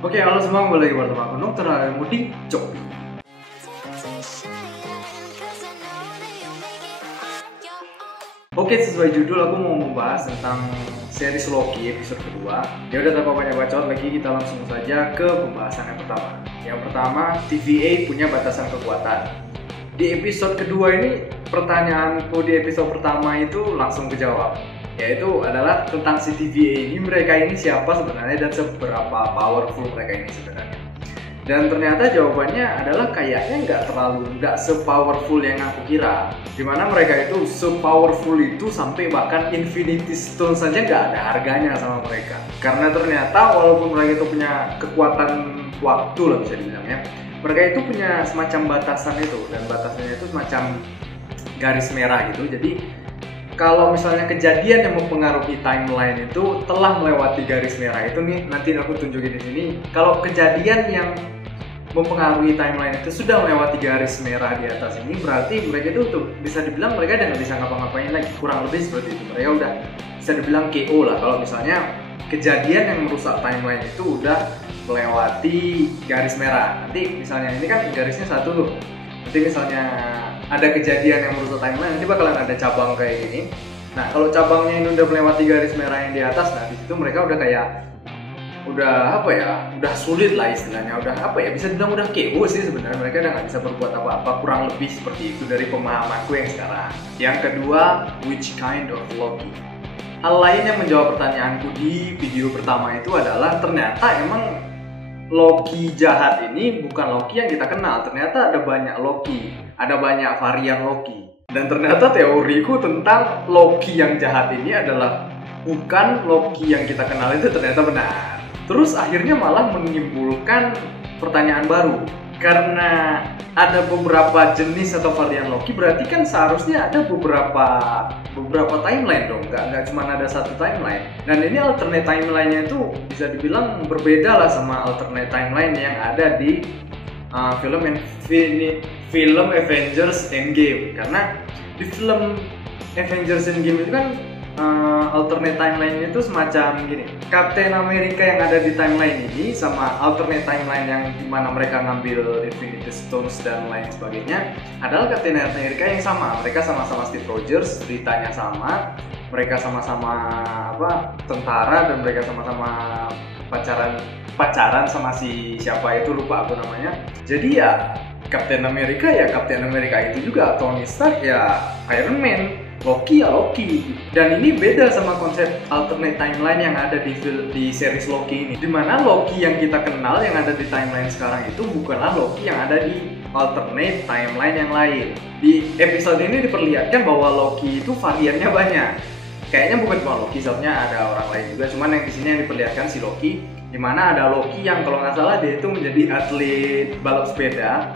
Oke, halo semua, kembali lagi bersama aku Dokter Mudi Cobi. Oke, sesuai judul aku mau membahas tentang series Loki episode kedua. Ya udah, tanpa banyak bacot lagi, kita langsung saja ke pembahasan yang pertama. Yang pertama, TVA punya batasan kekuatan. Di episode kedua ini, pertanyaanku di episode pertama itu langsung kejawab, yaitu adalah tentang si TVA ini, mereka ini siapa sebenarnya dan seberapa powerful mereka ini sebenarnya. Dan ternyata jawabannya adalah kayaknya nggak se-powerful yang aku kira. Dimana mereka itu se-powerful itu sampai bahkan Infinity Stone saja nggak ada harganya sama mereka. Karena ternyata walaupun mereka itu punya kekuatan waktu lah bisa dibilangnya, mereka itu punya semacam batasan itu, dan batasannya itu semacam garis merah gitu. Jadi kalau misalnya kejadian yang mempengaruhi timeline itu telah melewati garis merah itu nih, nanti aku tunjukin di sini. Kalau kejadian yang mempengaruhi timeline itu sudah melewati garis merah di atas ini, berarti mereka itu tuh bisa dibilang mereka udah nggak bisa ngapa-ngapain lagi, kurang lebih seperti itu. Mereka udah bisa dibilang KO lah kalau misalnya kejadian yang merusak timeline itu udah melewati garis merah. Nanti misalnya ini kan garisnya satu tuh, nanti misalnya ada kejadian yang merusak timeline, nanti bakalan ada cabang kayak gini. Nah, kalau cabangnya ini udah melewati garis merah yang di atas, nah di situ mereka udah kayak udah sulit lah istilahnya, bisa dibilang udah KO sih sebenarnya. Mereka udah nggak bisa berbuat apa-apa, kurang lebih seperti itu dari pemahamanku yang sekarang. Yang kedua, which kind of Loki? Hal lain yang menjawab pertanyaanku di video pertama itu adalah ternyata emang Loki jahat ini bukan Loki yang kita kenal. Ternyata ada banyak Loki, ada banyak varian Loki. Dan ternyata teoriku tentang Loki yang jahat ini adalah bukan Loki yang kita kenal itu ternyata benar. Terus akhirnya malah menimbulkan pertanyaan baru. Karena ada beberapa jenis atau varian Loki, berarti kan seharusnya ada beberapa timeline dong, nggak cuma ada satu timeline. Dan ini alternate timeline-nya itu bisa dibilang berbeda lah sama alternate timeline yang ada di film Avengers Endgame. Karena di film Avengers Endgame itu kan alternate timeline itu semacam gini, Captain America yang ada di timeline ini sama alternate timeline yang dimana mereka ngambil Infinity Stones dan lain sebagainya adalah Captain America yang sama. Mereka sama-sama Steve Rogers, ceritanya sama, mereka sama-sama tentara, dan mereka sama-sama pacaran sama si siapa itu, lupa aku namanya. Jadi ya Captain America itu juga, Tony Stark ya Iron Man, Loki ya Loki. Dan ini beda sama konsep alternate timeline yang ada di series Loki ini, dimana Loki yang kita kenal yang ada di timeline sekarang itu bukanlah Loki yang ada di alternate timeline yang lain. Di episode ini diperlihatkan bahwa Loki itu variannya banyak. Kayaknya bukan cuma Loki, sebenarnya ada orang lain juga. Cuman yang di sini yang diperlihatkan si Loki, dimana ada Loki yang kalau nggak salah dia itu menjadi atlet balap sepeda.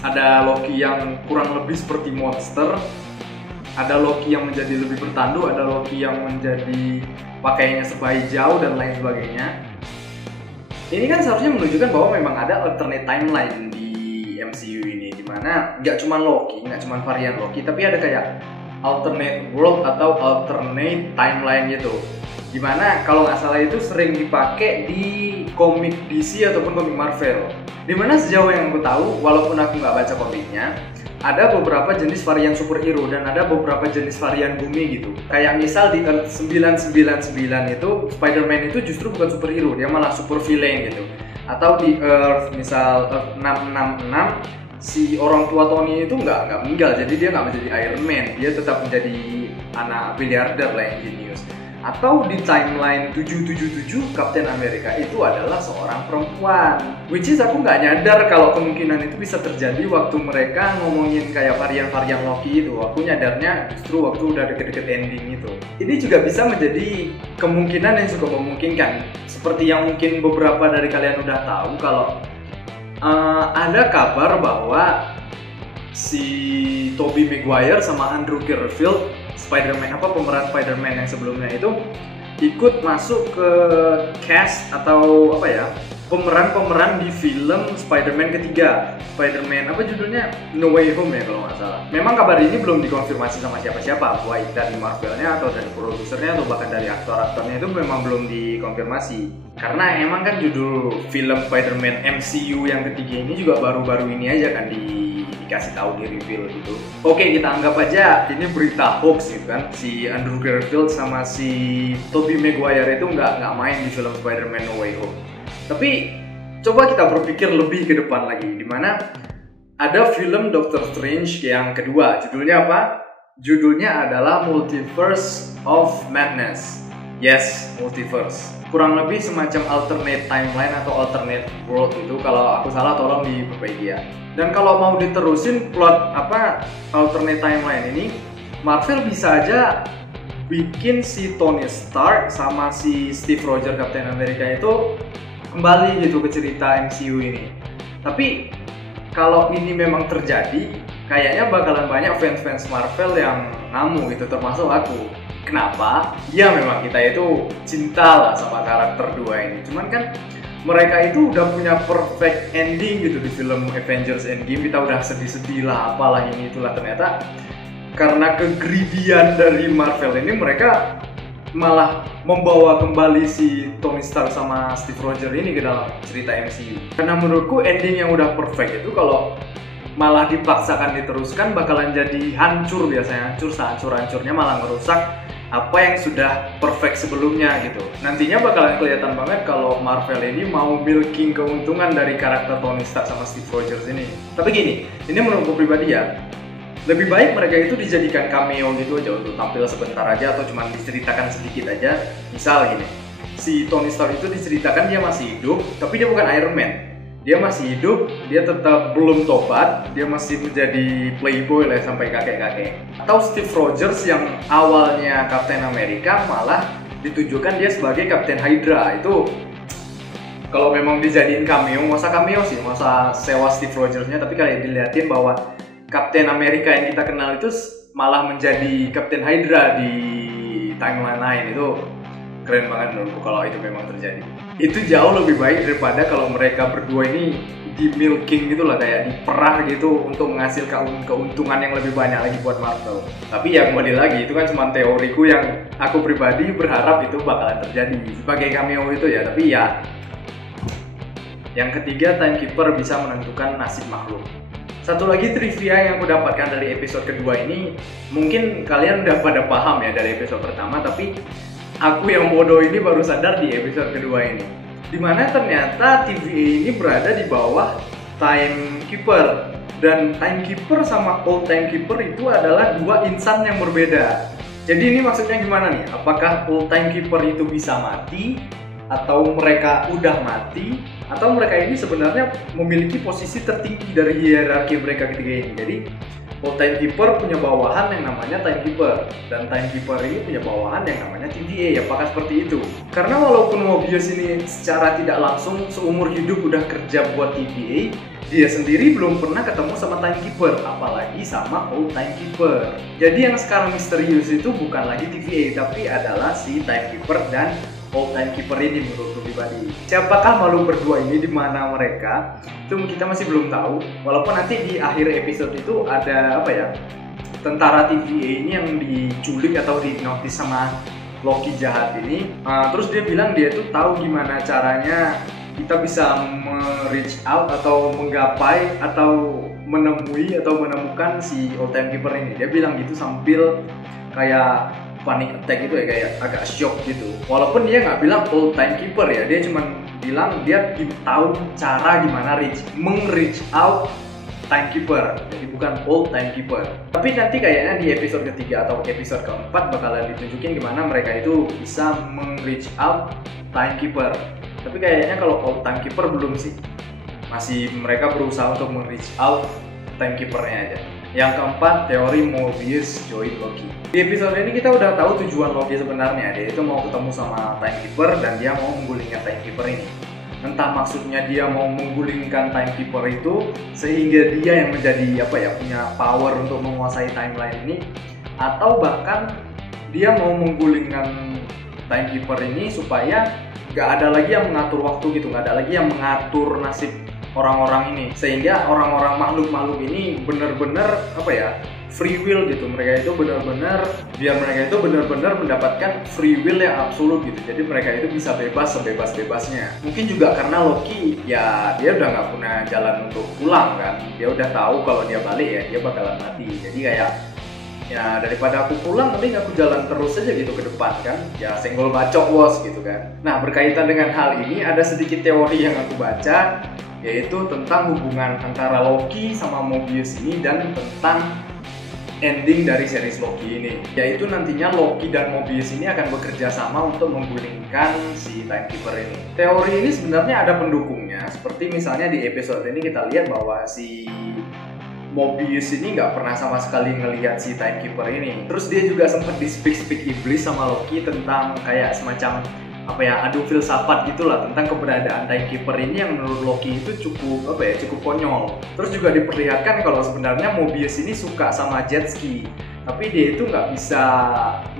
Ada Loki yang kurang lebih seperti monster. Ada Loki yang menjadi lebih bertanduk, ada Loki yang menjadi pakaiannya serba hijau dan lain sebagainya. Ini kan seharusnya menunjukkan bahwa memang ada alternate timeline di MCU ini, dimana nggak cuma Loki, nggak cuma varian Loki, tapi ada kayak alternate world atau alternate timeline gitu. Dimana kalau nggak salah itu sering dipakai di komik DC ataupun komik Marvel. Dimana sejauh yang aku tahu, walaupun aku nggak baca komiknya, ada beberapa jenis varian superhero dan ada beberapa jenis varian bumi gitu. Kayak misal di Earth 999 itu Spider-Man itu justru bukan superhero, dia malah super villain gitu. Atau di Earth misal Earth 666, si orang tua Tony itu nggak meninggal, jadi dia nggak menjadi Iron Man, dia tetap menjadi anak miliarder lah yang jenius. Atau di timeline 777 Captain America itu adalah seorang perempuan, which is aku nggak nyadar kalau kemungkinan itu bisa terjadi waktu mereka ngomongin kayak varian-varian Loki itu. Aku nyadarnya justru waktu udah deket-deket ending itu. Ini juga bisa menjadi kemungkinan yang cukup memungkinkan, seperti yang mungkin beberapa dari kalian udah tahu kalau ada kabar bahwa si Tobey Maguire sama Andrew Garfield, pemeran Spider-Man yang sebelumnya itu ikut masuk ke cast atau pemeran-pemeran di film Spider-Man ketiga, Spider-Man apa judulnya, No Way Home ya kalau nggak salah. Memang kabar ini belum dikonfirmasi sama siapa-siapa, baik dari Marvelnya atau dari produsernya atau bahkan dari aktor-aktornya, itu memang belum dikonfirmasi. Karena emang kan judul film Spider-Man MCU yang ketiga ini juga baru-baru ini aja kan dikasih tahu, di reveal gitu. Oke, kita anggap aja ini berita hoax gitu kan, si Andrew Garfield sama si Tobey Maguire itu nggak main di film Spider-Man No Way Home. Tapi coba kita berpikir lebih ke depan lagi, dimana ada film Doctor Strange yang kedua. Judulnya apa? Judulnya adalah Multiverse of Madness. Yes, multiverse. Kurang lebih semacam alternate timeline atau alternate world itu. Kalau aku salah tolong diperbaiki ya. Dan kalau mau diterusin plot alternate timeline ini, Marvel bisa aja bikin si Tony Stark sama si Steve Rogers Captain America itu kembali gitu ke cerita MCU ini. Tapi kalau ini memang terjadi, kayaknya bakalan banyak fans-fans Marvel yang ngamuk gitu, termasuk aku. Kenapa? Ya memang kita itu cinta lah sama karakter dua ini. Cuman kan mereka itu udah punya perfect ending gitu di film Avengers Endgame. Kita udah sedih-sedih lah, apalah ini itulah. Ternyata karena kegridian dari Marvel ini, mereka malah membawa kembali si Tony Stark sama Steve Rogers ini ke dalam cerita MCU. Karena menurutku ending yang udah perfect itu kalau malah dipaksakan diteruskan bakalan jadi hancur biasanya. Hancur sehancur-hancurnya, malah merusak apa yang sudah perfect sebelumnya gitu. Nantinya bakalan kelihatan banget kalau Marvel ini mau milking keuntungan dari karakter Tony Stark sama Steve Rogers ini. Tapi gini, ini menurutku pribadi ya, lebih baik mereka itu dijadikan cameo gitu aja, untuk tampil sebentar aja atau cuma diceritakan sedikit aja. Misal gini, si Tony Stark itu diceritakan dia masih hidup, tapi dia bukan Iron Man. Dia masih hidup, dia tetap belum tobat, dia masih menjadi playboy lah sampai kakek-kakek. Atau Steve Rogers yang awalnya Captain America malah ditujukan dia sebagai Captain Hydra. Itu kalau memang dijadiin cameo, masa cameo sih, masa sewa Steve Rogers-nya, tapi kalau dilihatin bahwa Captain America yang kita kenal itu malah menjadi Captain Hydra di timeline lain, itu keren banget menurutku kalau itu memang terjadi. Itu jauh lebih baik daripada kalau mereka berdua ini di milking gitu lah, kayak diperah gitu untuk menghasilkan keuntungan yang lebih banyak lagi buat Marvel. Tapi ya kembali lagi, itu kan cuma teoriku yang aku pribadi berharap itu bakalan terjadi sebagai cameo itu ya. Tapi ya, yang ketiga, Timekeeper bisa menentukan nasib makhluk. Satu lagi trivia yang aku dapatkan dari episode kedua ini, mungkin kalian udah pada paham ya dari episode pertama, tapi aku yang bodoh ini baru sadar di episode kedua ini, dimana ternyata TVA ini berada di bawah Timekeeper. Dan Timekeeper sama Old Timekeeper itu adalah dua insan yang berbeda. Jadi ini maksudnya gimana nih? Apakah Old Timekeeper itu bisa mati? Atau mereka udah mati? Atau mereka ini sebenarnya memiliki posisi tertinggi dari hierarki mereka ketiga ini? Jadi Old Timekeeper punya bawahan yang namanya Timekeeper, dan Timekeeper ini punya bawahan yang namanya TVA. Apakah seperti itu? Karena walaupun Mobius ini secara tidak langsung seumur hidup udah kerja buat TVA, dia sendiri belum pernah ketemu sama Timekeeper, apalagi sama Old Timekeeper. Jadi yang sekarang misterius itu bukan lagi TVA, tapi adalah si Timekeeper dan Old Timekeeper ini menurut pribadi. Siapakah makhluk berdua ini, di mana mereka? Itu kita masih belum tahu. Walaupun nanti di akhir episode itu ada tentara TVA ini yang diculik atau dihipnotis sama Loki jahat ini. Terus dia bilang dia tuh tahu gimana caranya kita bisa reach out atau menggapai atau menemui atau menemukan si Old Timekeeper ini. Dia bilang gitu sambil kayak panic attack gitu ya, kayak agak shock gitu. Walaupun dia nggak bilang Old Timekeeper ya, dia cuma bilang dia tahu cara gimana reach out Timekeeper, jadi bukan Old Timekeeper. Tapi nanti kayaknya di episode ketiga atau episode keempat bakalan ditunjukin gimana mereka itu bisa reach out Timekeeper. Tapi kayaknya kalau Old Timekeeper belum sih, masih mereka berusaha untuk reach out Timekeepernya aja. Yang keempat, teori Mobius join Loki. Di episode ini kita udah tahu tujuan Loki sebenarnya, dia itu mau ketemu sama Timekeeper dan dia mau menggulingkan Timekeeper ini. Entah maksudnya dia mau menggulingkan Timekeeper itu sehingga dia yang menjadi punya power untuk menguasai timeline ini, atau bahkan dia mau menggulingkan Timekeeper ini supaya nggak ada lagi yang mengatur waktu gitu, nggak ada lagi yang mengatur nasib orang-orang ini, sehingga orang-orang makhluk-makhluk ini benar-benar apa ya, free will gitu. Mereka itu benar-benar mendapatkan free will yang absolut gitu. Jadi mereka itu bisa bebas sebebas-bebasnya. Mungkin juga karena Loki ya dia udah nggak punya jalan untuk pulang kan. Dia udah tahu kalau dia balik ya dia bakalan mati. Jadi kayak ya daripada aku pulang mending aku jalan terus aja gitu ke depan kan. Ya senggol bacok bos gitu kan. Nah, berkaitan dengan hal ini ada sedikit teori yang aku baca, yaitu tentang hubungan antara Loki sama Mobius ini dan tentang ending dari series Loki ini, yaitu nantinya Loki dan Mobius ini akan bekerja sama untuk menggulingkan si Timekeeper ini. Teori ini sebenarnya ada pendukungnya, seperti misalnya di episode ini kita lihat bahwa si Mobius ini nggak pernah sama sekali ngelihat si Timekeeper ini. Terus dia juga sempat di speak iblis sama Loki tentang kayak semacam apa ya, adu filsafat gitulah tentang keberadaan Timekeeper ini yang menurut Loki itu cukup konyol. Terus juga diperlihatkan kalau sebenarnya Mobius ini suka sama jet ski, tapi dia itu nggak bisa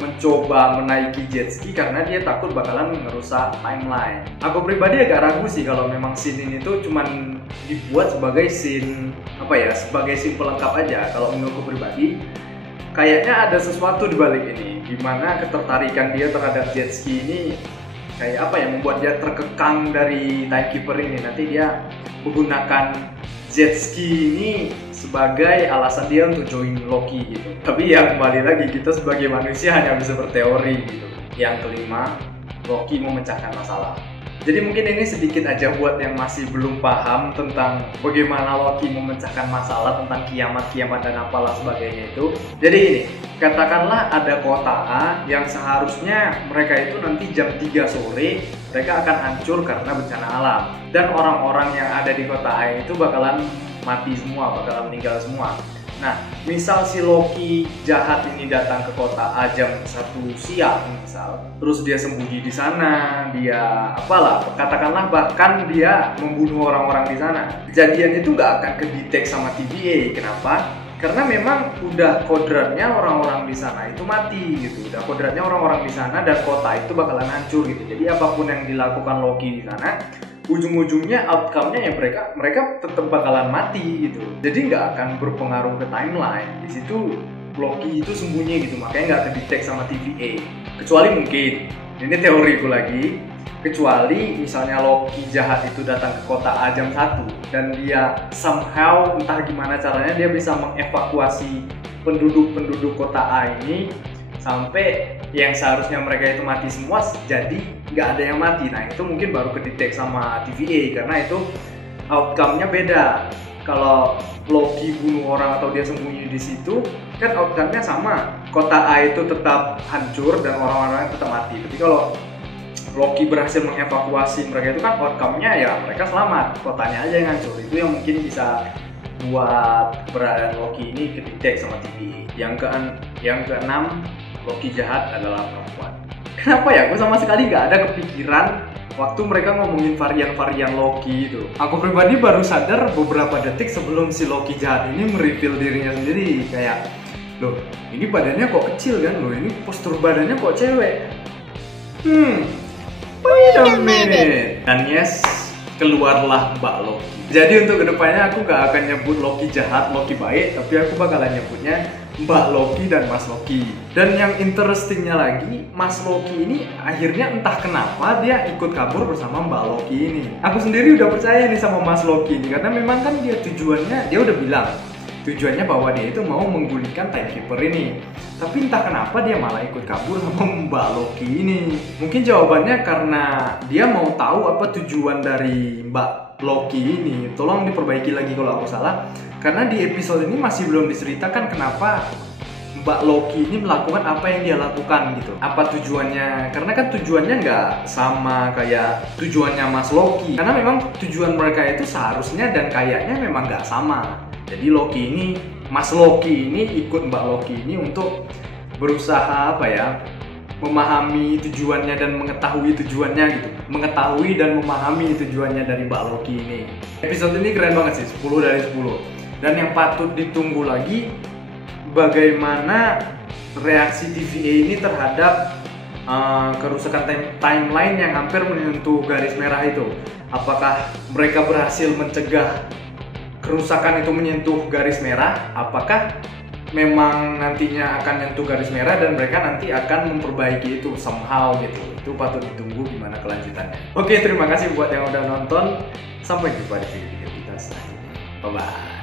mencoba menaiki jet ski karena dia takut bakalan merusak timeline. Aku pribadi agak ragu sih kalau memang scene ini tuh cuman dibuat sebagai scene sebagai scene pelengkap aja. Kalau menurutku pribadi kayaknya ada sesuatu di balik ini, dimana ketertarikan dia terhadap jet ski ini kayak membuat dia terkekang dari Timekeeper ini. Nanti dia menggunakan jet ski ini sebagai alasan dia untuk join Loki gitu. Tapi ya kembali lagi, kita sebagai manusia hanya bisa berteori gitu. Yang kelima, Loki memecahkan masalah. Jadi mungkin ini sedikit aja buat yang masih belum paham tentang bagaimana Loki memecahkan masalah tentang kiamat dan apalah sebagainya itu. Jadi ini, katakanlah ada kota A yang seharusnya mereka itu nanti jam 3 sore mereka akan hancur karena bencana alam. Dan orang-orang yang ada di kota A itu bakalan mati semua, bakalan meninggal semua. Nah, misal si Loki jahat ini datang ke kota A jam 1 siang misal, terus dia sembunyi di sana, dia katakanlah bahkan dia membunuh orang-orang di sana. Kejadian itu nggak akan kedetek sama TVA. Kenapa? Karena memang udah kodratnya orang-orang di sana itu mati gitu. Udah kodratnya orang-orang di sana dan kota itu bakalan hancur gitu. Jadi apapun yang dilakukan Loki di sana, ujung-ujungnya outcome-nya ya mereka tetap bakalan mati gitu. Jadi nggak akan berpengaruh ke timeline. Di situ Loki itu sembunyi gitu, makanya nggak kedetek sama TVA. Kecuali mungkin, ini teoriku lagi, kecuali misalnya Loki jahat itu datang ke kota A jam 1 dan dia somehow entah gimana caranya dia bisa mengevakuasi penduduk kota A ini sampai yang seharusnya mereka itu mati semua jadi nggak ada yang mati. Nah itu mungkin baru kedetek sama TVA karena itu outcome-nya beda. Kalau Loki bunuh orang atau dia sembunyi di situ kan outcome-nya sama, kota A itu tetap hancur dan orang-orangnya tetap mati. Tapi kalau Loki berhasil mengevakuasi mereka itu kan outcome-nya ya mereka selamat, kotanya aja yang hancur. Itu yang mungkin bisa buat keberadaan Loki ini kedetek sama TVA. Yang keenam, Loki jahat adalah perempuan. Kenapa ya? Gue sama sekali nggak ada kepikiran waktu mereka ngomongin varian-varian Loki itu. Aku pribadi baru sadar beberapa detik sebelum si Loki jahat ini mereveal dirinya sendiri. Kayak, loh ini badannya kok kecil kan? Loh ini postur badannya kok cewek? Wait a minute. Dan yes, keluarlah Mbak Loki. Jadi untuk kedepannya aku gak akan nyebut Loki jahat, Loki baik, tapi aku bakalan nyebutnya Mbak Loki dan Mas Loki. Dan yang interestingnya lagi, Mas Loki ini akhirnya entah kenapa dia ikut kabur bersama Mbak Loki ini. Aku sendiri udah percaya nih sama Mas Loki ini, karena memang kan dia tujuannya, dia udah bilang tujuannya bahwa dia itu mau menggulingkan Timekeeper ini. Tapi entah kenapa dia malah ikut kabur sama Mbak Loki ini. Mungkin jawabannya karena dia mau tahu apa tujuan dari Mbak Loki ini. Tolong diperbaiki lagi kalau aku salah. Karena di episode ini masih belum diceritakan kenapa Mbak Loki ini melakukan apa yang dia lakukan gitu. Apa tujuannya? Karena kan tujuannya nggak sama kayak tujuannya Mas Loki. Karena memang tujuan mereka itu seharusnya dan kayaknya memang nggak sama. Jadi Mas Loki ini ikut Mbak Loki ini untuk berusaha memahami tujuannya dan mengetahui tujuannya gitu. Mengetahui dan memahami tujuannya dari Mbak Loki ini. Episode ini keren banget sih, 10 dari 10. Dan yang patut ditunggu lagi, bagaimana reaksi TVA ini terhadap kerusakan timeline yang hampir menyentuh garis merah itu. Apakah mereka berhasil mencegah kerusakan itu menyentuh garis merah? Apakah memang nantinya akan menyentuh garis merah dan mereka nanti akan memperbaiki itu somehow gitu? Itu patut ditunggu gimana kelanjutannya. Oke, terima kasih buat yang udah nonton. Sampai jumpa di video kita selanjutnya. Bye bye.